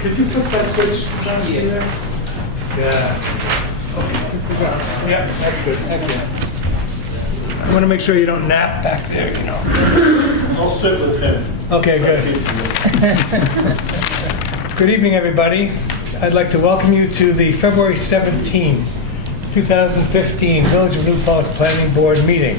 Could you flip that switch down in there? Yeah. Okay. Yeah, that's good. Thank you. I want to make sure you don't nap back there, you know. I'll sit with him. Okay, good. Good evening, everybody. I'd like to welcome you to the February 17th, 2015 Village of New Paltz Planning Board meeting.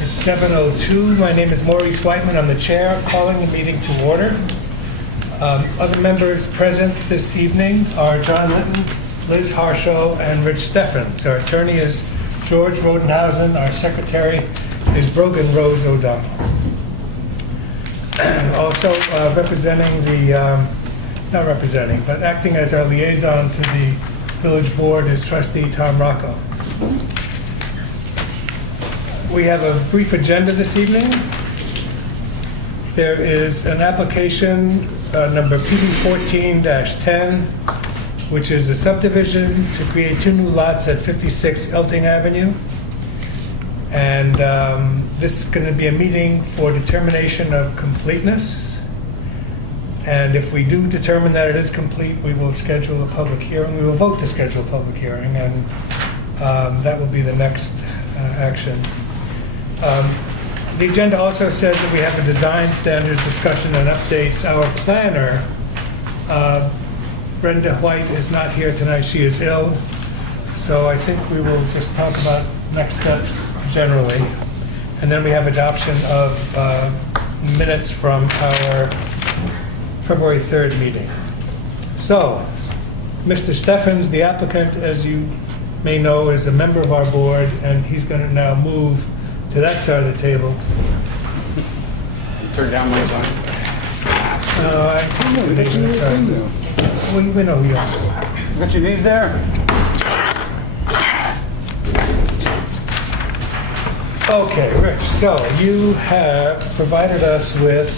It's 7:02. My name is Maurice Whiteman. I'm the chair, calling the meeting to order. Other members present this evening are John Litton, Liz Harshaw, and Rich Steffens. Our attorney is George Rodenhausen. Our secretary is Brogan Rose O'Donnell. Also representing the, not representing, but acting as our liaison to the village board is trustee Tom Rocco. We have a brief agenda this evening. There is an application number PD14-10, which is a subdivision to create 2 new lots at 56 Elting Avenue. And this is going to be a meeting for determination of completeness. And if we do determine that it is complete, we will schedule a public hearing. We will vote to schedule a public hearing, and that will be the next action. The agenda also says that we have a design standards discussion and updates. Our planner, Brenda White, is not here tonight. She is ill. So I think we will just talk about next steps generally. And then we have adoption of minutes from our February 3rd meeting. So, Mr. Steffens, the applicant, as you may know, is a member of our board, and he's going to now move to that side of the table. Turn down my sign. I think that's right. Well, you know who you are. Got your knees there? Okay, Rich, so you have provided us with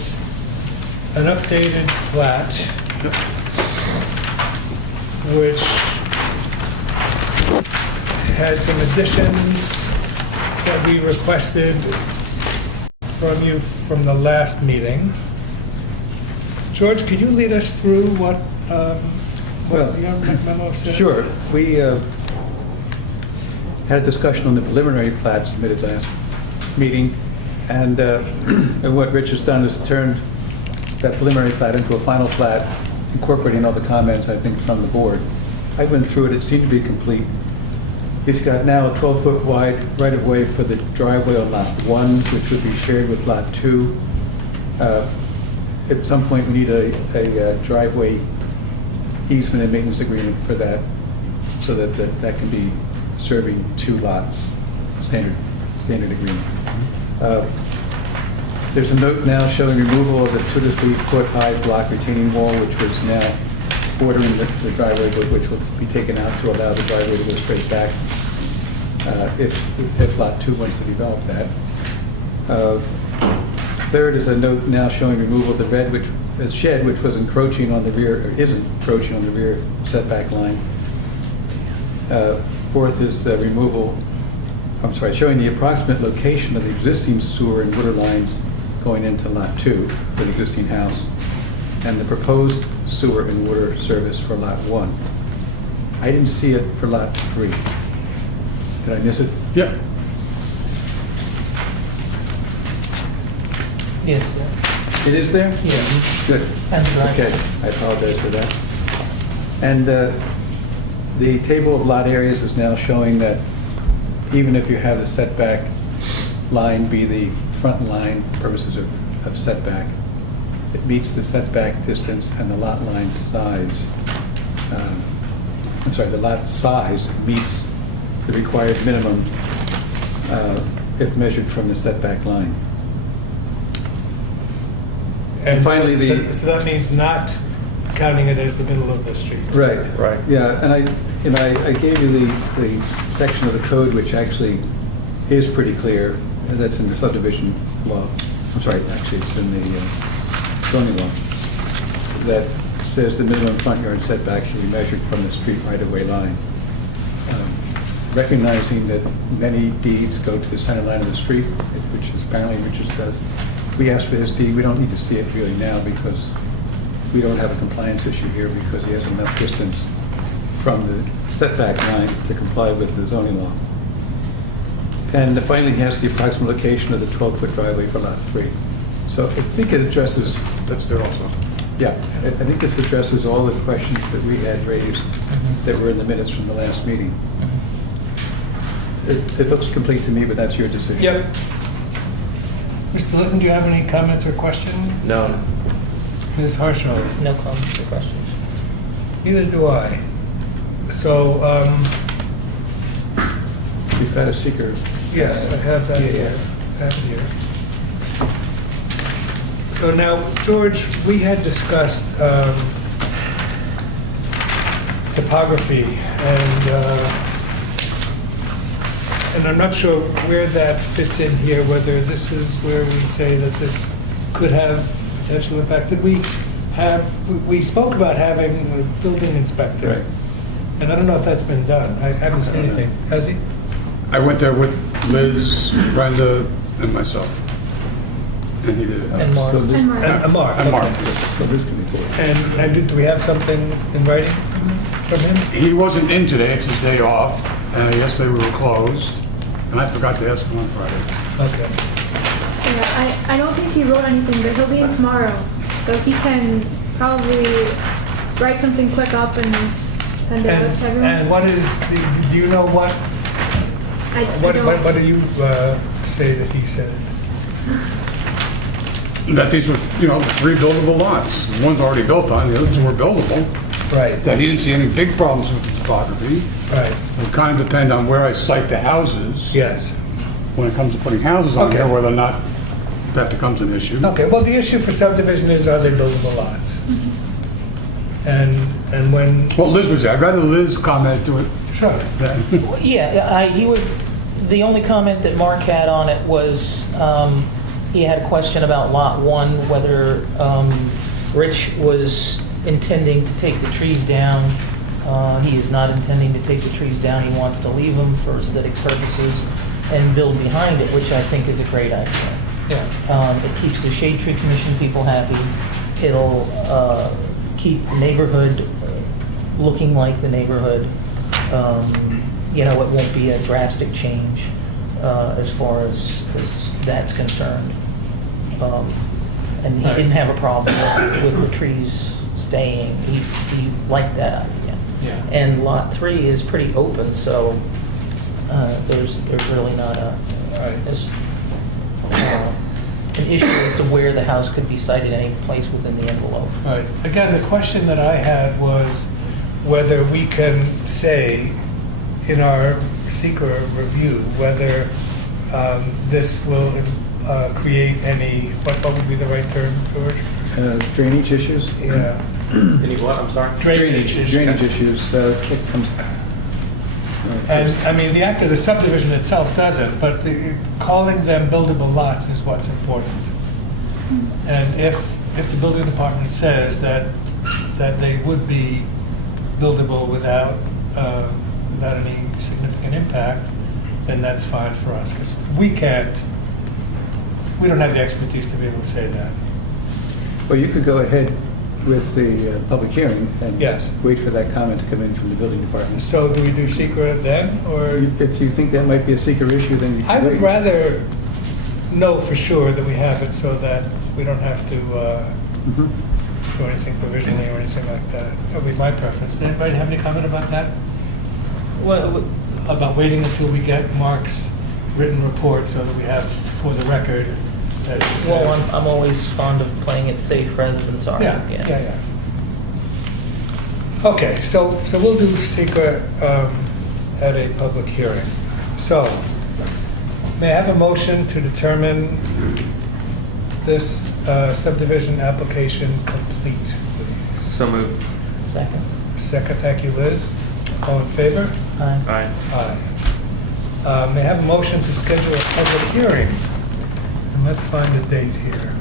an updated plat, which has some additions that we requested from you from the last meeting. George, could you lead us through what your memo says? Sure. We had a discussion on the preliminary plat submitted last meeting, and what Rich has done is turned that preliminary plat into a final plat, incorporating all the comments, I think, from the board. I went through it. It seemed to be complete. He's got now a 12-foot wide right-of-way for the driveway on lot 1, which would be shared with lot 2. At some point, we need a driveway easement and maintenance agreement for that, so that can be serving 2 lots, standard agreement. There's a note now showing removal of the 2 to 3 foot high block retaining wall, which was now bordering the driveway, which will be taken out to allow the driveway to go straight back if lot 2 wants to develop that. Third is a note now showing removal of the shed, which was encroaching on the rear, or isn't encroaching on the rear setback line. Fourth is showing the approximate location of the existing sewer and water lines going into lot 2 for the existing house, and the proposed sewer and water service for lot 1. I didn't see it for lot 3. Did I miss it? Yeah. Yes. It is there? Yeah. Good. Okay, I apologize for that. And the table of lot areas is now showing that even if you have the setback line be the front line for purposes of setback, it meets the setback distance and the lot line size. The lot size meets the required minimum if measured from the setback line. And finally, so that means not counting it as the middle of the street. Right. Yeah, and I gave you the section of the code which actually is pretty clear, and that's in the subdivision law. Actually, it's in the zoning law, that says the minimum front yard setback should be measured from the street right-of-way line. Recognizing that many deeds go to the center line of the street, which is apparently Richard's does. We asked for his deed. We don't need to see it really now because we don't have a compliance issue here because he has enough distance from the setback line to comply with the zoning law. And finally, he has the approximate location of the 12-foot driveway for lot 3. So I think it addresses, That's there also. yeah, I think this addresses all the questions that we had raised that were in the minutes from the last meeting. It looks complete to me, but that's your decision. Yep. Mr. Litton, do you have any comments or questions? No. Ms. Harshaw? No comments or questions. Neither do I. So, You've got a seeker. yes, I have that here. I have it here. So now, George, we had discussed topography, and I'm not sure where that fits in here, whether this is where we say that this could have potential impact. Did we have, we spoke about having a building inspector. Right. And I don't know if that's been done. I haven't seen anything. Has he? I went there with Liz, Brenda, and myself. And he did it. And Mark. So this- And Mark. And Mark. And Mark. So this can be forwarded. And do we have something in writing from him? He wasn't in today, it's his day off. Yesterday we were closed, and I forgot to ask him on Friday. Okay. Yeah, I don't think he wrote anything, but he'll be in tomorrow. So he can probably write something quick up and send it out to everyone. And what is the, do you know what, I what don't, do you say that he said? That these were, 3 buildable lots. One's already built on, the other 2 were buildable. Right, That he didn't see any big problems with the topography. right, It would kind of depend on where I site the houses. yes. When it comes to putting houses on there, Okay. whether or not that becomes an issue. Okay, well, the issue for subdivision is, are they buildable lots? And when, Well, Liz was there. I'd rather Liz comment to it sure, than. Yeah, he would, the only comment that Mark had on it was, he had a question about Lot 1, whether Rich was intending to take the trees down. He is not intending to take the trees down. He wants to leave them for aesthetic purposes and build behind it, which I think is a great idea. yeah, It keeps the Shade Tree Commission people happy. It'll keep the neighborhood looking like the neighborhood. It won't be a drastic change as far as that's concerned. And he didn't have a problem with the trees staying. He liked that idea. yeah. And Lot 3 is pretty open, so there's really not Right. an issue as to where the house could be sited any place within the envelope. Right. Again, the question that I had was whether we can say in our secret review whether this will create any, what would be the right term, George? Drainage issues? Yeah. Any what, I'm sorry? Drainage issues. Drainage issues, it comes. And, I mean, the act of the subdivision itself doesn't, but calling them buildable lots is what's important. And if the building department says that they would be buildable without any significant impact, then that's fine for us, because we don't have the expertise to be able to say that. Well, you could go ahead with the public hearing and Yes. wait for that comment to come in from the building department. So do we do secret then, or? If you think that might be a seeker issue, then you I can would wait. rather know for sure that we have it so that we don't have to Mhm. do anything provisionally or anything like that. That would be my preference. Does anybody have any comment about that? Well, About waiting until we get Mark's written report so that we have for the record that he says. well, I'm always fond of playing it safe rather than sorry. Yeah. Okay, so we'll do secret at a public hearing. So, may I have a motion to determine this subdivision application complete, please? So moved. Second. Second, thank you, Liz. All in favor? Aye. Aye. Aye. May I have a motion to schedule a public hearing? And let's find a date here.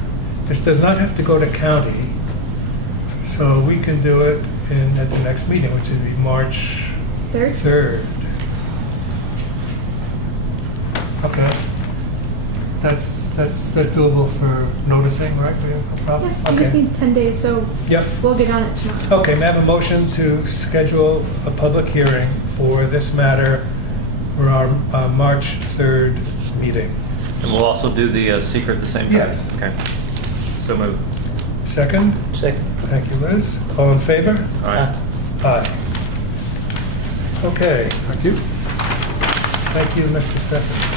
This does not have to go to county, so we can do it at the next meeting, which would be March Third? 3rd. Okay. that's doable for noticing, right? We have no problem? Yeah, you just Okay. need 10 days, so Yep. we'll get on it tomorrow. Okay, may I have a motion to schedule a public hearing for this matter for our March 3rd meeting? And we'll also do the secret at the same time? Yes. Okay. So moved. Second? Second. Thank you, Liz. All in favor? All right. Aye. Okay, Thank you. thank you, Mr. Stephens.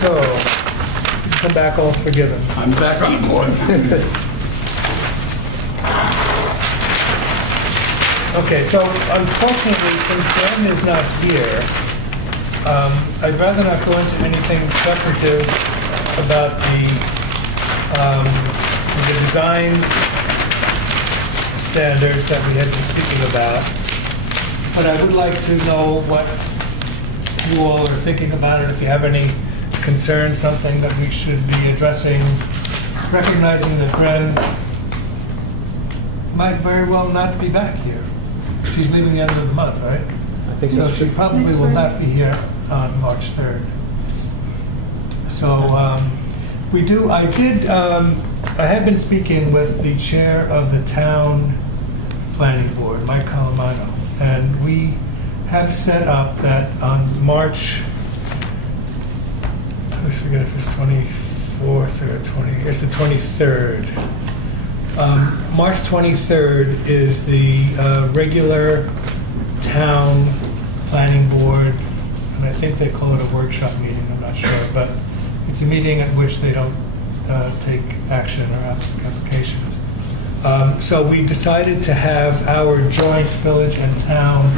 So, come back, all's forgiven. I'm back on board. Okay, so unfortunately, since Ben is not here, I'd rather not go into anything substantive about the design standards that we had been speaking about. But I would like to know what you all are thinking about it, if you have any concerns, something that we should be addressing, recognizing that Bren might very well not be back here. She's leaving the end of the month, right? I think So that's she probably will not be here on March 3rd. So I have been speaking with the chair of the town planning board, Mike Calamano, and we have set up that on March, I always forget if it's 24th or it's the 23rd. March 23rd is the regular town planning board, and I think they call it a workshop meeting, I'm not sure, but it's a meeting at which they don't take action or applications. So we decided to have our joint village and town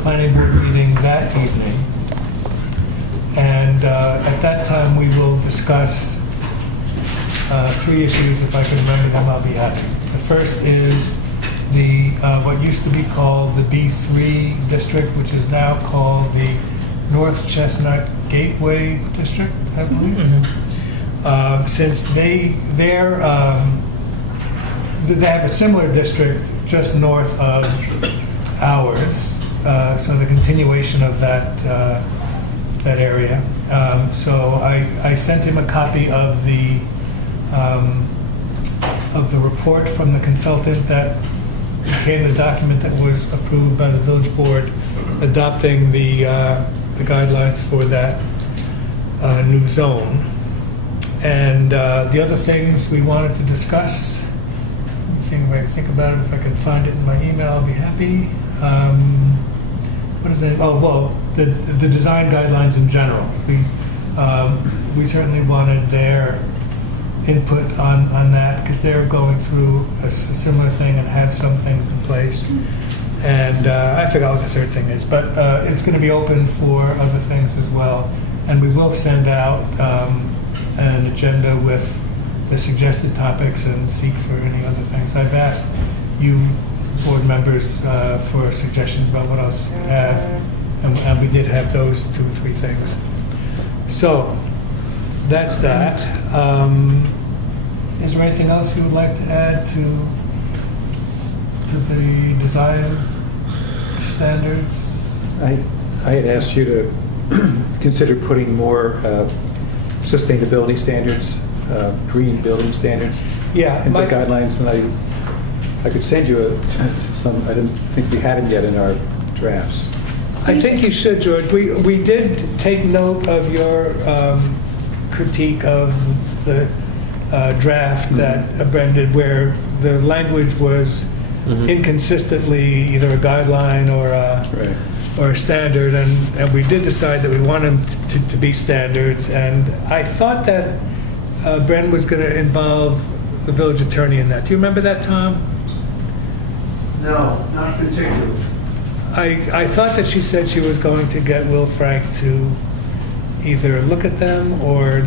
planning board meeting that evening. And at that time, we will discuss 3 issues. If I can remember them, I'll be happy. The first is the what used to be called the B3 district, which is now called the North Chestnut Gateway District, I believe. Since they have a similar district just north of ours, so the continuation of that area. So I sent him a copy of the report from the consultant that became the document that was approved by the village board, adopting the guidelines for that new zone. And the other things we wanted to discuss, let me see if I can think about it. If I can find it in my email, I'll be happy. What is it? Oh, well, the design guidelines in general. We certainly wanted their input on that, because they're going through a similar thing and have some things in place. And I forgot what the third thing is, but it's going to be open for other things as well. And we will send out an agenda with the suggested topics and seek for any other things. I've asked you board members for suggestions about what else we could have, and we did have those 2 or 3 things. So that's that. Is there anything else you would like to add to the design standards? I had asked you to consider putting more sustainability standards, green building standards Yeah, into guidelines, and I could send you some. I didn't think we had them yet in our drafts. I think you should, George. We did take note of your critique of the draft that Bren did, where the language was inconsistently either a guideline or a standard, and we did decide that we want them to be standards. And I thought that Bren was going to involve the village attorney in that. Do you remember that, Tom? No, not particularly. I thought that she said she was going to get Will Frank to either look at them, or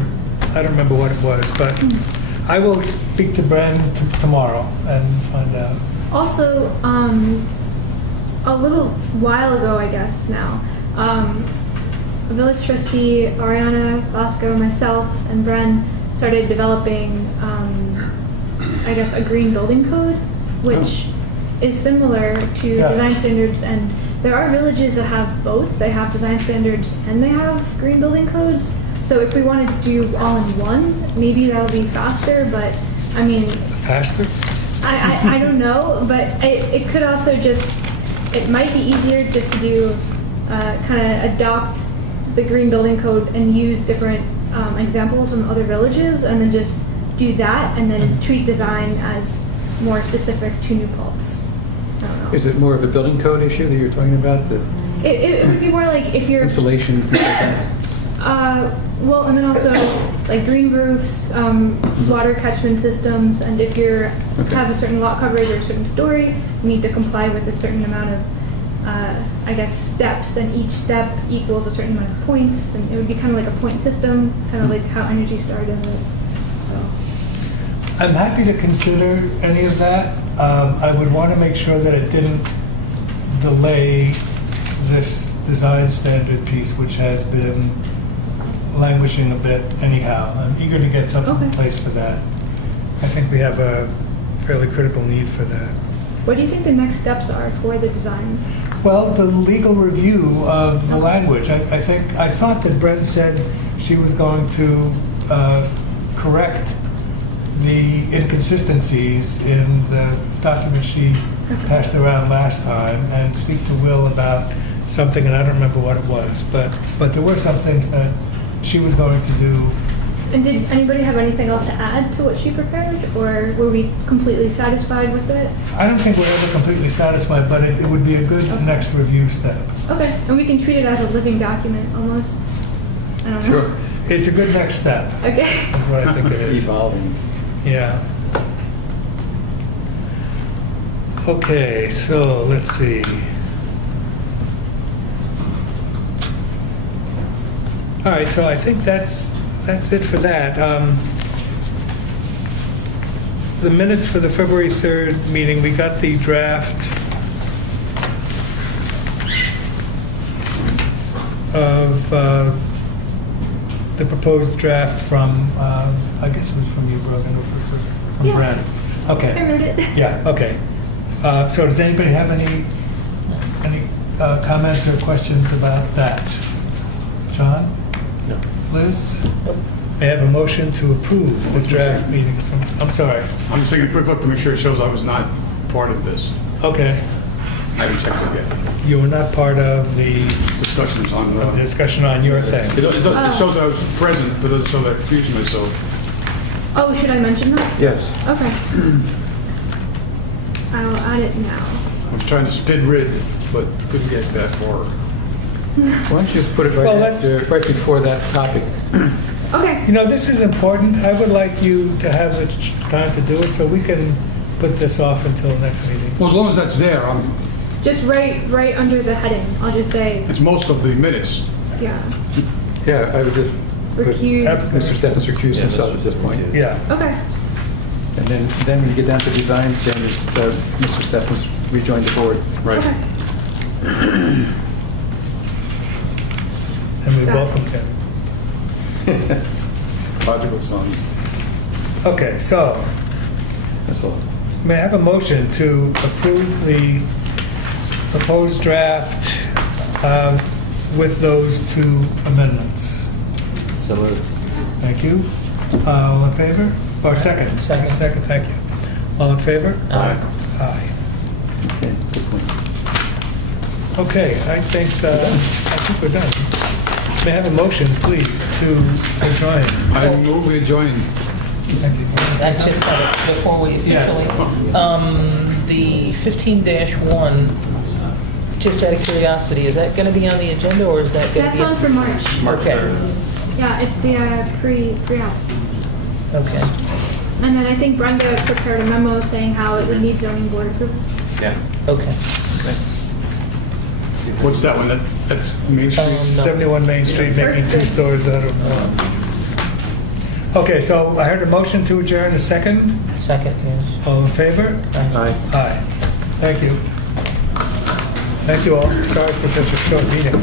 I don't remember what it was, but I will speak to Bren tomorrow and find out. Also, a little while ago, I guess now, a village trustee, Ariana Bosco, myself, and Bren started developing, I guess, a green building code, which is similar to Yeah. design standards and there are villages that have both. They have design standards and they have green building codes. So if we wanted to do all in one, maybe that'll be faster, but I mean, Faster? I don't know, but it could also just, it might be easier just to do, kind of adopt the green building code and use different examples from other villages and then just do that and then treat design as more specific to New Paltz. I don't know. Is it more of a building code issue that you're talking about, the It would be more like if you're, insulation? well, and then also like green roofs, water catchment systems, and if you're Okay. have a certain lot coverage or a certain story, you need to comply with a certain amount of, I guess, steps, and each step equals a certain amount of points, and it would be kind of like a point system, kind of like how Energy Star does it. So, I'm happy to consider any of that. I would want to make sure that it didn't delay this design standard piece, which has been languishing a bit anyhow. I'm eager to get something in Okay. place for that. I think we have a fairly critical need for that. what do you think the next steps are for the design? Well, the legal review of the language. I thought that Brent said she was going to correct the inconsistencies in the document she passed around last time and speak to Will about something, and I don't remember what it was, but there were some things that she was going to do. And did anybody have anything else to add to what she prepared, or were we completely satisfied with it? I don't think we're ever completely satisfied, but it would be a good next review step. Okay, and we can treat it as a living document almost. I don't know. Sure. It's a good next step, Okay. is what I think it is. Evolving. Yeah. Okay, so let's see. All right, so I think that's it for that. The minutes for the February 3rd meeting, we got the draft of the proposed draft from, I guess it was from you, Brogan, or from Yeah. Brad. I Okay. wrote it. Yeah, okay. So does anybody have any comments or questions about that? John? No. Liz? May I have a motion to approve the draft meetings from, I'm sorry. I'm just taking a quick look to make sure it shows I was not part of this. Okay. I haven't checked it yet. You were not part of the Discussions on, discussion on your thing. it shows I was present, but it doesn't show that I confused myself. Oh, should I mention that? Yes. Okay. I will add it now. I was trying to spid rid, but couldn't get that far. Why don't you just put it right Well, let's- after, right before that topic? Okay. You know, this is important. I would like you to have the time to do it so we can put this off until next meeting. Well, as long as that's there, Just right under the heading. I'll just say, it's most of the minutes. yeah, Yeah, I would just put recuse. Mr. Steffens recused himself at this point. Yeah. Okay. And then when you get down to design standards, Mr. Steffens rejoined the board. Right. Okay. And we Got it. welcome him. Logical son. Okay, so That's all. may I have a motion to approve the proposed draft with those two amendments? So moved. Thank you. All in favor? Or second? Second. Second, thank you. All in favor? Aye. Aye. Okay, good point. Okay, I think we're done. May I have a motion, please, to adjourn? I move we join. Thank you. That's just before we Yes. officially, the 15-1, just out of curiosity, is that going to be on the agenda or is that going to That's be? on for March. Okay, Yeah, it's the pre-app. okay. And then I think Brenda prepared a memo saying how it would need zoning board approval. Yeah. Okay. What's that one? That's Main Street? 71 Main Street, making two stores out of one. Okay, so I heard a motion to adjourn, a second. Second, yes. All in favor? Aye. Aye. Thank you. Thank you all. Sorry for such a short meeting.